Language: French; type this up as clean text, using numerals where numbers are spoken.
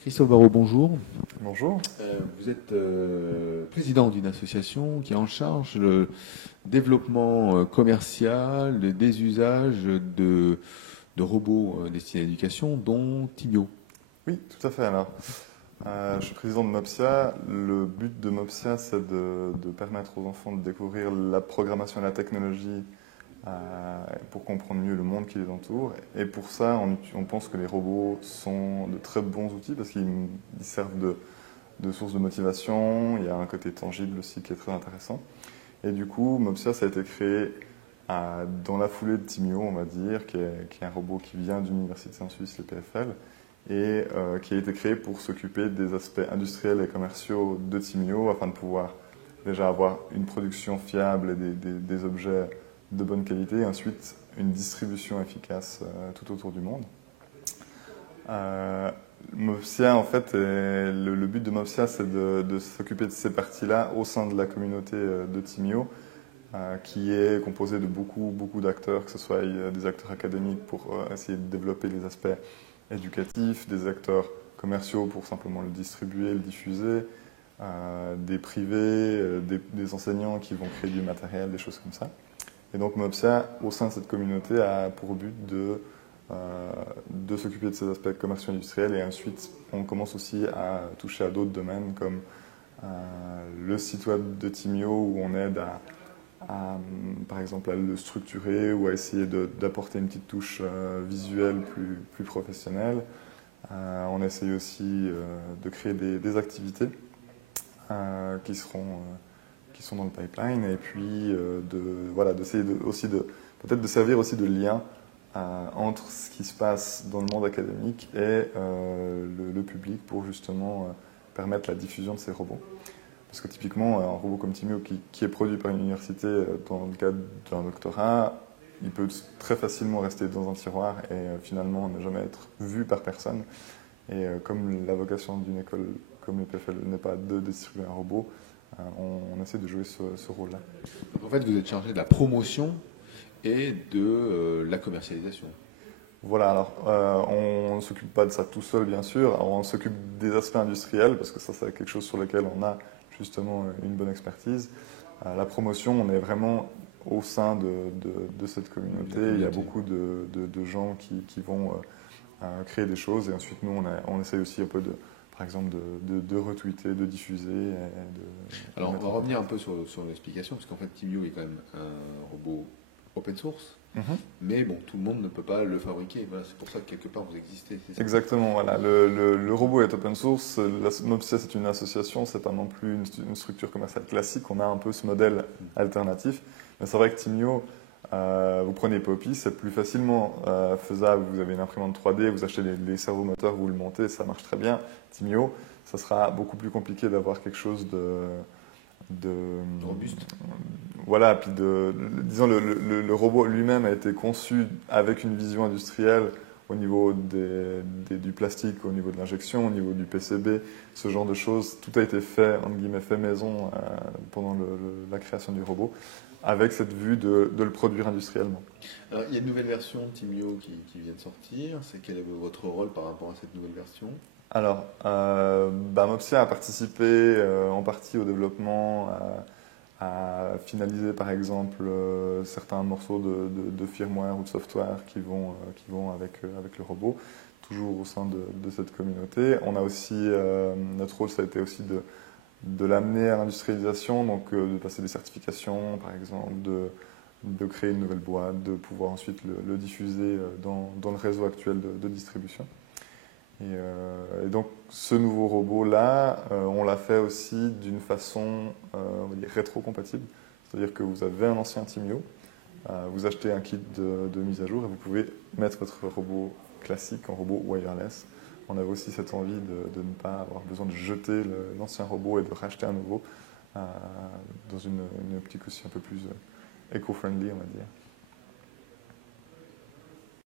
Christophe Barraud, bonjour. Bonjour. Vous êtes président d'une association qui est en charge le développement commercial des usages de robots destinés à l'éducation, dont Timio. Oui, tout à fait. Alors, je suis président de Mopsia. Le but de Mopsia, c'est de permettre aux enfants de découvrir la programmation et la technologie pour comprendre mieux le monde qui les entoure. Et pour ça, on pense que les robots sont de très bons outils parce qu'ils servent de source de motivation. Il y a un côté tangible aussi qui est très intéressant. Et du coup, Mopsia, ça a été créé dans la foulée de Timio, on va dire, qui est un robot qui vient d'une université en Suisse, le PFL, et qui a été créé pour s'occuper des aspects industriels et commerciaux de Timio afin de pouvoir déjà avoir une production fiable et des objets de bonne qualité et ensuite une distribution efficace tout autour du monde. Mopsia, en fait, le but de Mopsia, c'est de s'occuper de ces parties-là au sein de la communauté de Timio, qui est composée de beaucoup d'acteurs, que ce soit des acteurs académiques pour essayer de développer les aspects éducatifs, des acteurs commerciaux pour simplement le distribuer, le diffuser, des privés, des enseignants qui vont créer du matériel, des choses comme ça. Et donc Mopsia, au sein de cette communauté, a pour but de s'occuper de ces aspects commerciaux industriels et ensuite on commence aussi à toucher à d'autres domaines comme le site web de Timio où on aide par exemple à le structurer ou à essayer d'apporter une petite touche visuelle plus professionnelle. On essaye aussi de créer des activités qui sont dans le pipeline et puis d'essayer peut-être de servir aussi de lien entre ce qui se passe dans le monde académique et le public pour justement permettre la diffusion de ces robots. Parce que typiquement, un robot comme Timio qui est produit par une université dans le cadre d'un doctorat, il peut très facilement rester dans un tiroir et finalement ne jamais être vu par personne. Et comme la vocation d'une école comme le PFL n'est pas de distribuer un robot, on essaie de jouer ce rôle-là. Donc en fait, vous êtes chargé de la promotion et de la commercialisation. Voilà, alors on ne s'occupe pas de ça tout seul, bien sûr. Alors, on s'occupe des aspects industriels, parce que ça, c'est quelque chose sur lequel on a justement une bonne expertise. La promotion, on est vraiment au sein de cette communauté. Il y a beaucoup de gens qui vont créer des choses, et ensuite, nous, on essaie aussi un peu par exemple, de retweeter, de diffuser. Alors, on va revenir un peu sur l'explication, parce qu'en fait, Timio est quand même un robot open source. Mais bon, tout le monde ne peut pas le fabriquer. Voilà, c'est pour ça que quelque part vous existez. Exactement, voilà. Le robot est open source. Mopsia, c'est une association, c'est pas non plus une structure commerciale classique. On a un peu ce modèle alternatif. Mais c'est vrai que Timio, vous prenez Poppy, c'est plus facilement faisable. Vous avez une imprimante 3D, vous achetez les servomoteurs, vous le montez, ça marche très bien. Timio, ça sera beaucoup plus compliqué d'avoir quelque chose de robuste. Voilà, puis disons le robot lui-même a été conçu avec une vision industrielle au niveau du plastique, au niveau de l'injection, au niveau du PCB, ce genre de choses. Tout a été fait, entre guillemets, fait maison pendant la création du robot, avec cette vue de le produire industriellement. Alors, il y a une nouvelle version de Timio qui vient de sortir. Quel est votre rôle par rapport à cette nouvelle version ? Alors, Mopsia a participé en partie au développement, à finaliser par exemple certains morceaux de firmware ou de software qui vont avec le robot, toujours au sein de cette communauté. On a aussi, notre rôle, ça a été aussi de l'amener à l'industrialisation, donc de passer des certifications par exemple, de créer une nouvelle boîte, de pouvoir ensuite le diffuser dans le réseau actuel de distribution. Et donc ce nouveau robot-là, on l'a fait aussi d'une façon on va dire rétro-compatible. C'est-à-dire que vous avez un ancien Timio, vous achetez un kit de mise à jour et vous pouvez mettre votre robot classique en robot wireless. On avait aussi cette envie de ne pas avoir besoin de jeter l'ancien robot et de racheter un nouveau dans une optique aussi un peu plus éco-friendly, on va dire.